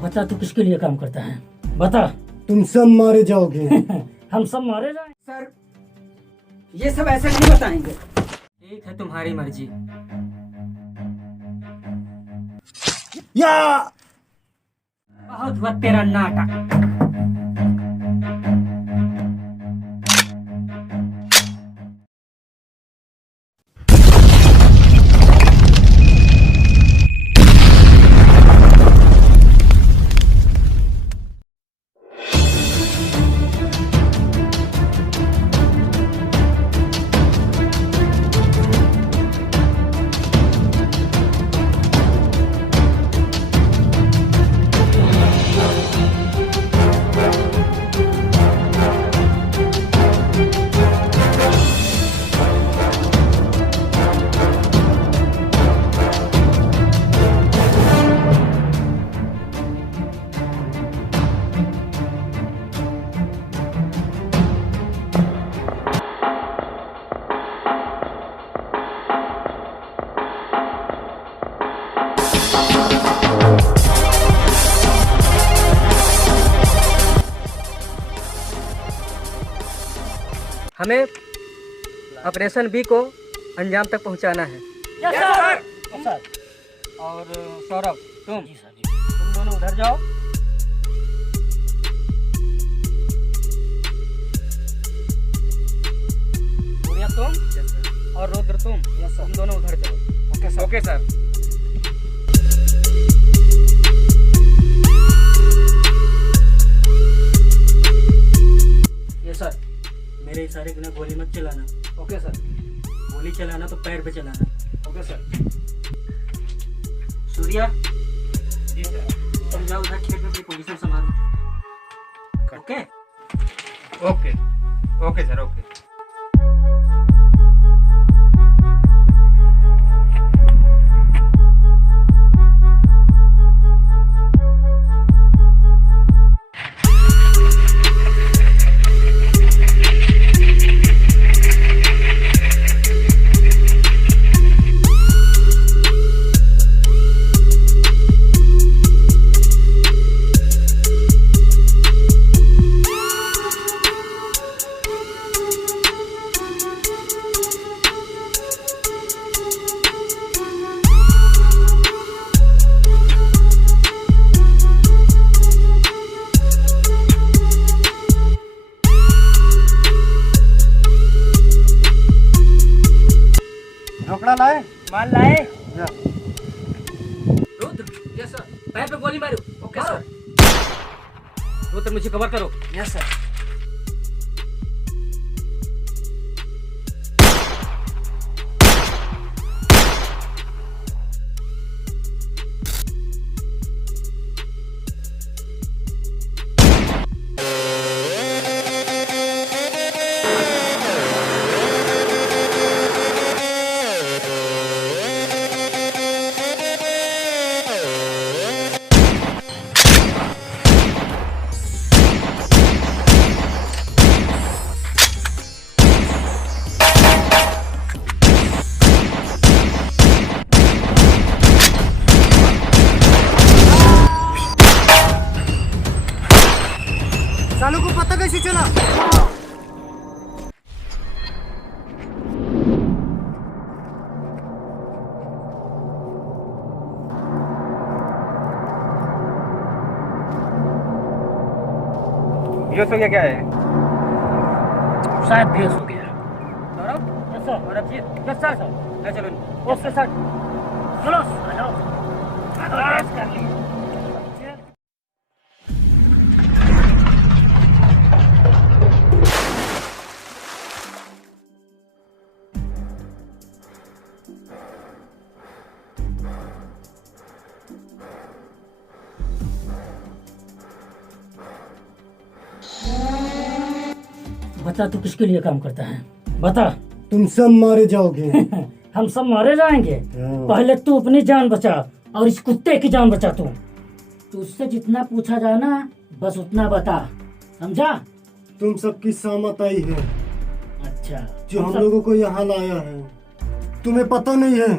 बता तू किसके लिए काम करता है, बता। तुम सब मारे जाओगे। हम सब मारे जाएं? सर ये सब ऐसे नहीं बताएंगे। ठीक है, तुम्हारी मर्जी। या बहुत हुआ तेरा नाटक। हमें ऑपरेशन बी को अंजाम तक पहुंचाना है। Yes sir. Yes sir. और सौरभ तुम जी सर, जी। तुम दोनों उधर जाओ। सूर्या तुम और रुद्र तुम तुम दोनों उधर जाओ। Okay sir. Okay sir. ये सर, मेरे इशारे के बिना गोली मत चलाना। Okay sir. गोली चलाना तो पैर पे चलाना। Okay sir. सूर्या, जी सर। तुम जाओ उधर खेत में अपनी पोजीशन संभालो। Okay. Okay okay sir. Okay. ढोकड़ा लाए। माल लाए। Rudra, yes sir. पैर पे गोली मारो। Okay sir. रुद्र, मुझे कवर करो। Yes sir. सालों को पता कैसे चला? बेहोश हो गया क्या है? शायद बेहोश हो गया। सौरभ। Yes sir. और अभिजीत। Yes sir. ले चलो। Okay sir. चलो आ जाओ। बस कर ली। बता तू किसके लिए काम करता है, बता। तुम सब मारे जाओगे। हम सब मारे जाएंगे। पहले तू अपनी जान बचा और इस कुत्ते की जान बचा। तू तुझसे जितना पूछा जाए ना, बस उतना बता, समझा? तुम सबकी सहमत आई है अच्छा, जो हम लोगों को यहाँ लाया है। तुम्हें पता नहीं है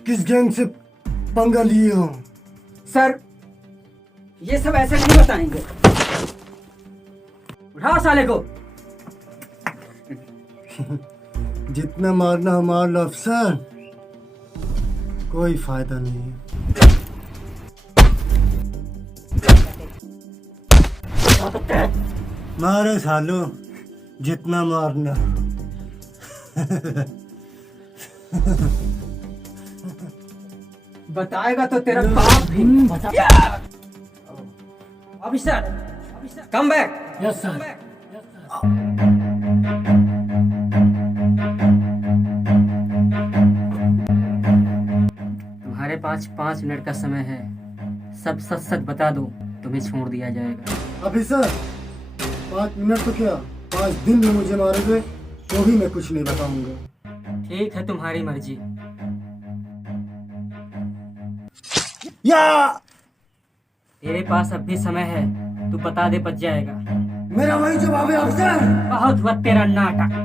किस गैंग से पंगा लिए हो? सर ये सब ऐसे नहीं बताएंगे। उठाओ साले को। जितना मारना हो मार लो अफसर, कोई फायदा नहीं है। मारो सालो, जितना मारना। बताएगा तो तेरा बाप भी। Officer, come back. Yes sir. तुम्हारे पास 5 मिनट का समय है, सब सच सच बता दो, तुम्हें छोड़ दिया जाएगा। ऑफिसर, 5 मिनट तो क्या, 5 दिन में मुझे मारोगे तो भी मैं कुछ नहीं बताऊंगा। ठीक है, तुम्हारी मर्जी। या तेरे पास अब भी समय है, तू बता दे, बच जाएगा। मेरा वही जवाब है अफसर। बहुत हुआ तेरा नाटक।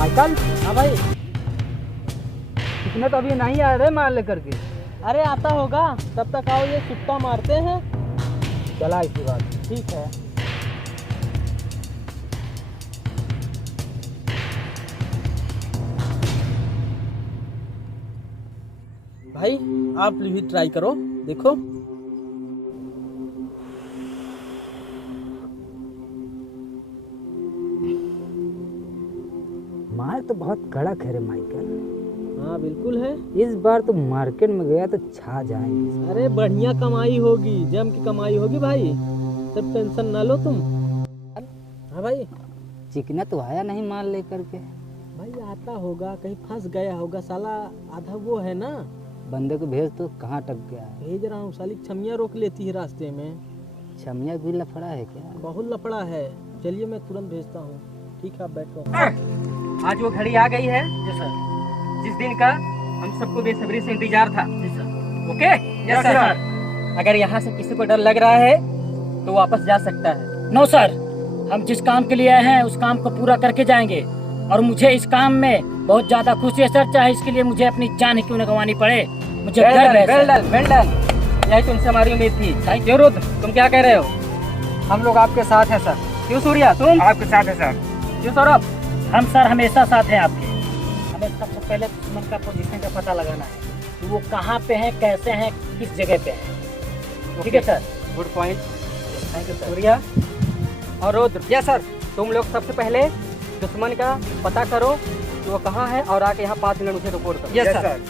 माइकल। हाँ भाई। इसमें तो अभी नहीं आ रहे माल लेकर के। अरे आता होगा, तब तक आओ, ये सुट्टा मारते हैं। चला इसी बात। ठीक है भाई, आप भी ट्राई करो, देखो। माल तो बहुत कड़क है रे माइकल। हाँ बिल्कुल है। इस बार तो मार्केट में गया तो छा जाएंगे। अरे बढ़िया कमाई होगी, जम की कमाई होगी भाई, तब टेंशन ना लो तुम। हाँ भाई। चिकना तो आया नहीं माल लेकर के। भाई आता होगा, कहीं फंस गया होगा साला, आधा वो है ना, बंदे को भेज तो कहाँ अटक गया है? भेज रहा हूँ साली, छमिया रोक लेती है रास्ते में। छमिया भी लफड़ा है क्या? बहुत लफड़ा है। चलिए मैं तुरंत भेजता हूँ। ठीक है, आप बैठो। आज वो घड़ी आ गई है जी सर। जिस दिन का हम सबको बेसब्री से इंतजार था। जी सर। ओके? Yes sir. अगर यहाँ से किसी को डर लग रहा है तो वापस जा सकता है। नो सर, हम जिस काम के लिए आए हैं उस काम को पूरा करके जाएंगे, और मुझे इस काम में बहुत ज्यादा खुशी है सर, चाहे इसके लिए मुझे अपनी जान ही क्यों न गंवानी पड़े। मुझे गर्व है सर। Well done. यही तुमसे हमारी उम्मीद थी। क्यों रुद्र, तुम क्या कह रहे हो? हम लोग आपके साथ हैं सर। क्यों सूर्या, तुम? आपके साथ है सर। क्यों सौरभ? हम सर हमेशा साथ हैं आपके। हमें सबसे पहले दुश्मन का पोजीशन का पता लगाना है कि वो कहाँ पे हैं, कैसे हैं, किस जगह पे हैं। ठीक है sir. Good point. Thank you sir. Surya और रुद्र, यस सर। तुम लोग सबसे पहले दुश्मन का पता करो कि वो कहाँ है और आके यहाँ 5 मिनट मुझे रिपोर्ट करो। Yes sir.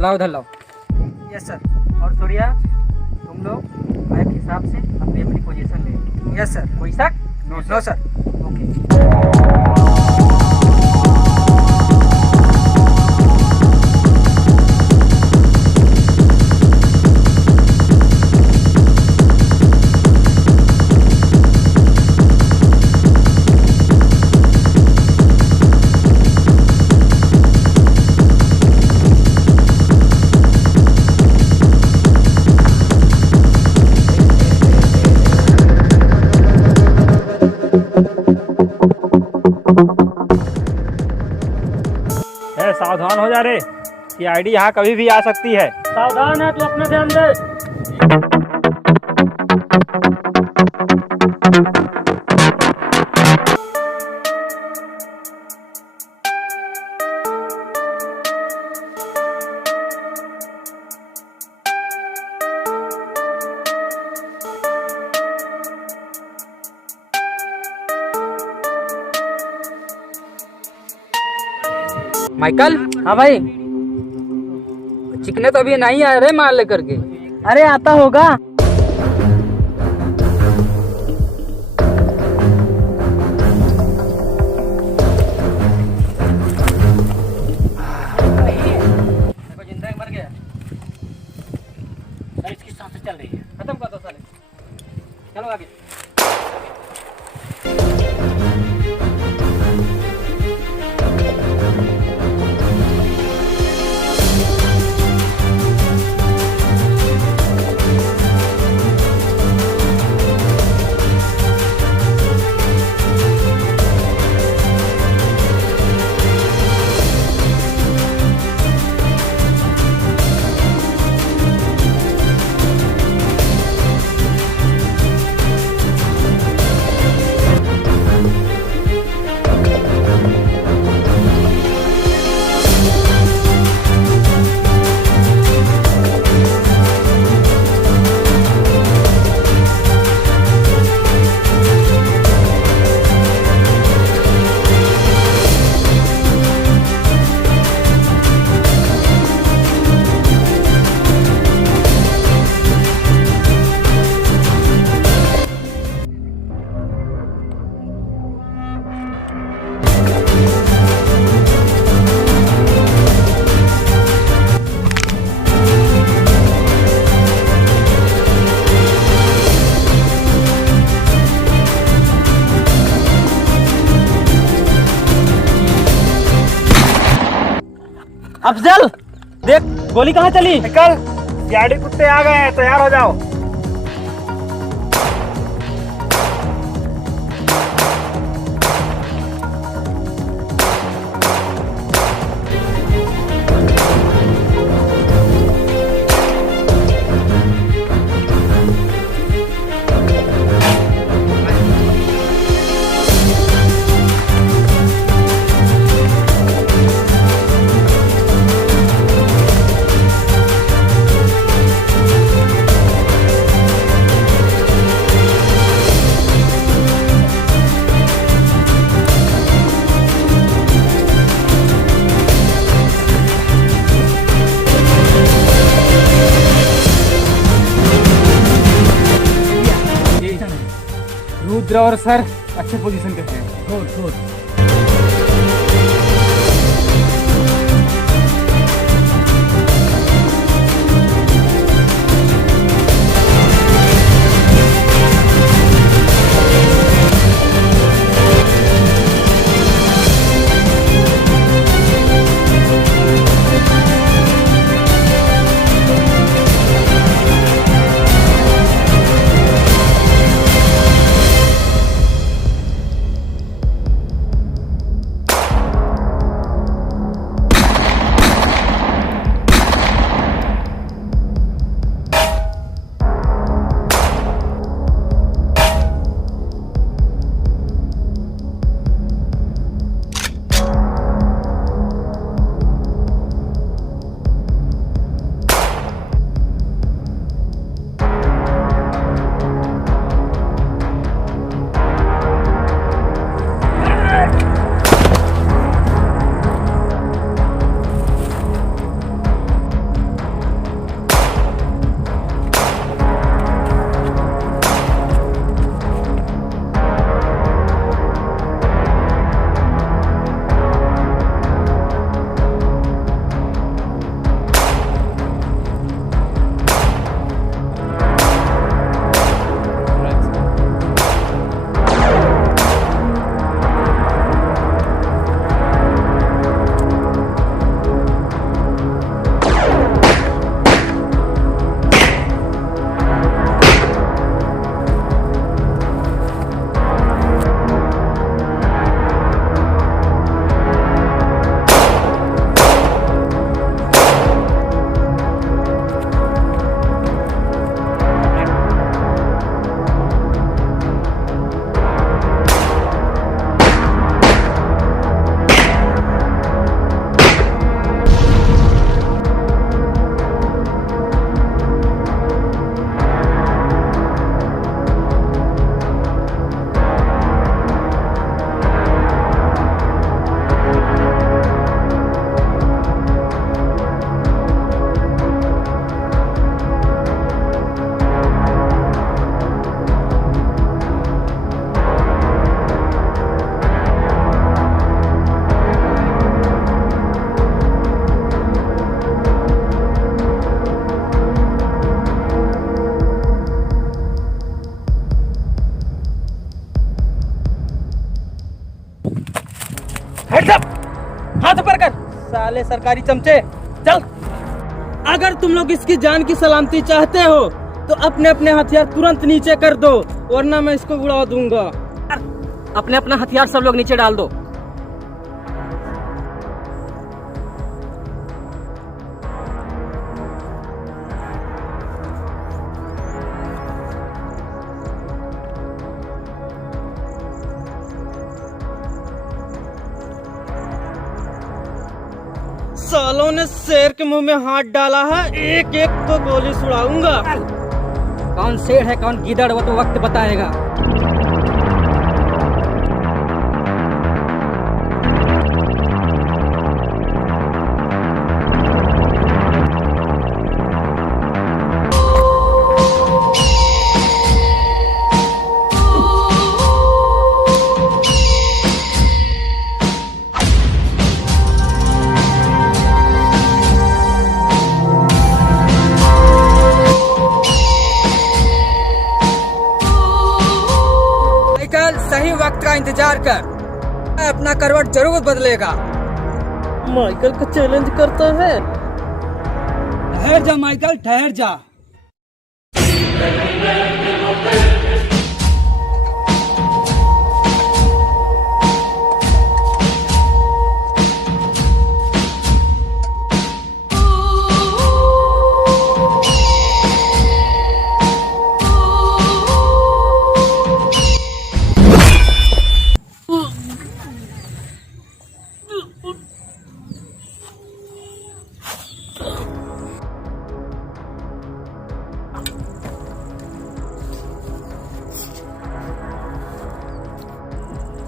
लाओ उधर लाओ। Yes sir. और सूर्या तुम लोग मैप हिसाब से अपनी अपनी पोजीशन ले। Yes sir. कोई शक? No sir. ओके। सावधान हो जा रे, ये आईडी यहाँ कभी भी आ सकती है। सावधान है, तू अपना ध्यान दे। माइकल। हाँ भाई। चिकने तो अभी नहीं आ रहे माल लेकर के। अरे आता होगा। देखो जिंदा मर गया। सर इसकी सांसें चल रही है। खत्म कर दो साले। चलो आगे। अफजल देख गोली कहाँ चली। निकल, याडी कुत्ते आ गए हैं, तैयार हो जाओ। रुद्र और सर अच्छे पोजीशन पे हैं। Good good. हाथ ऊपर कर साले सरकारी चमचे, चल। अगर तुम लोग इसकी जान की सलामती चाहते हो तो अपने अपने हथियार तुरंत नीचे कर दो, वरना मैं इसको उड़ा दूंगा। अपने अपना हथियार सब लोग नीचे डाल दो। सालों ने शेर के मुंह में हाथ डाला है, एक एक तो गोली सुड़ाऊंगा। कौन शेर है कौन गीदड़ वो तो वक्त बताएगा। सही वक्त का इंतजार कर, अपना करवट जरूर बदलेगा। माइकल को चैलेंज करता है। ठहर जा माइकल, ठहर जा।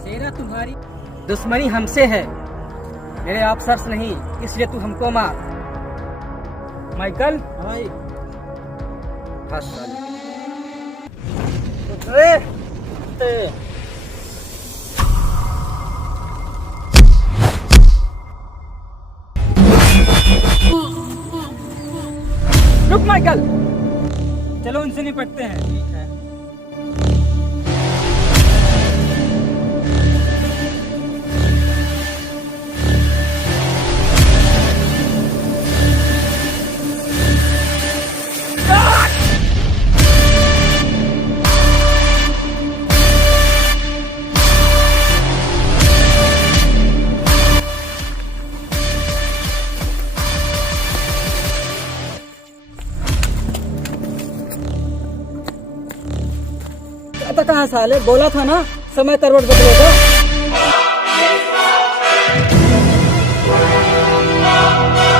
शेरा तुम्हारी दुश्मनी हमसे है, मेरे अफसर से नहीं, इसलिए तू हमको मार। माइकल भाई फंस साले। रे रुक माइकल, चलो उनसे निपटते हैं। ठीक है। पता कहाँ साले, बोला था ना समय तरवट बदलेगा।